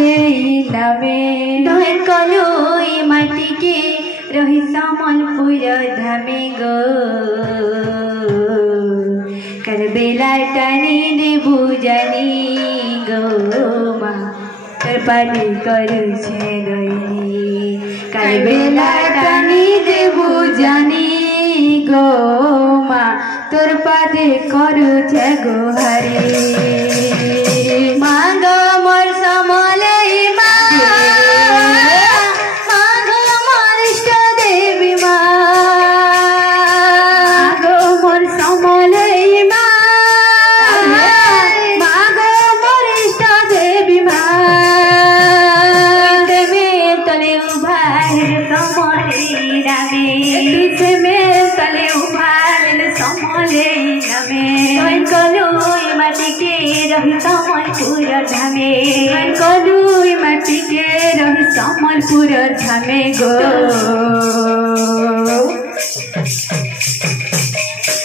समले नामे धन कलुई माटी के रही समलपुर धामे गो कर बेला टानी देबू जानी गो मा तर पानी करू छे गई कर बेला टानी देबू जानी गो मा तोर पादे करू छे गो हरे मांग मोर समले मा मांग मोर इष्ट देवी मा मांग मोर समले मा मांग मोर इष्ट देवी मा में तले उभार समले नामे में तले उभार समले नामे धन कलुई माटी के रही समलपुर धामे धन कलुई माटी के रही समलपुर धामे गो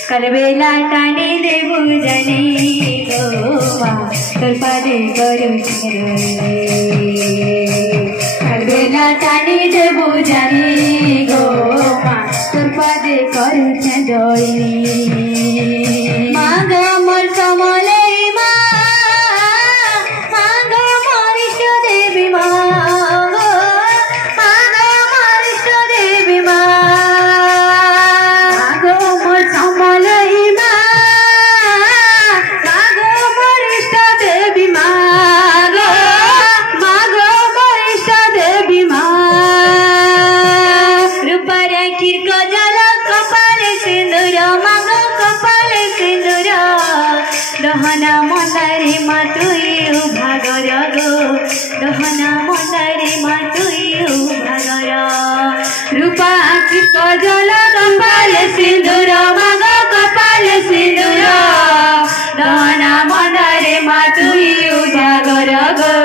करबेला टाने देबू जानी गो मा तोर पादे करू छे करबेला टाने देबू जानी गो मा तोर पादे करू छे जोई मांग मोर समले मा मांग मोर इष्ट देवी मा मांग मोर इष्ट देवी मा मांग मोर समले मा मांग मोर इष्ट देवी मा मांग मोर इष्ट देवी मा रूपर किरक जल कपाल सिंदूर मांग कपाल सिंदूर दहना मंदारे मा तुई उभागर गो दहना मंदारे मा तुई उभागर रूपा किरक जल कपाल सिंदूर मांग कपाल सिंदूर दहना मंदारे मा तुई उजागर गो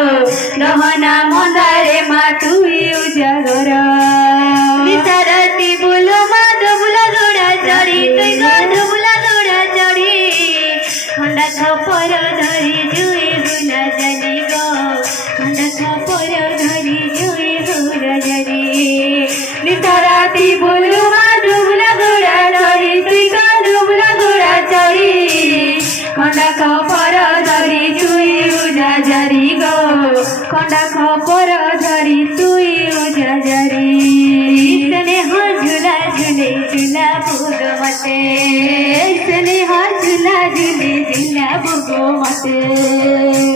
दहना मंदारे मा तुई उजागर निसारती बुलो माधो बुला गोड़ा चढ़ी तुई गाधो बुला गोड़ा चढ़ी खंडा खपर धरी जुई हुला जानी गो खंडा खपर धरी जुई हुला जानी निसारती बुलो माधो बुला गोड़ा चढ़ी तुई गाधो बुला गोड़ा चढ़ी खंडा खपर धरी जुई हुला जानी गो खंडा खपर धरी तुई हुला जानी स्नेह झूला झूले झूला भोग मते स्नेह झूला झूले झूला भोग मते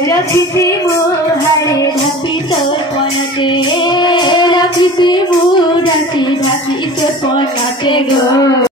रखिथि मो हारे ढाकी तोर पनते रखिथि मो राति ढाकी तोर पनते गो।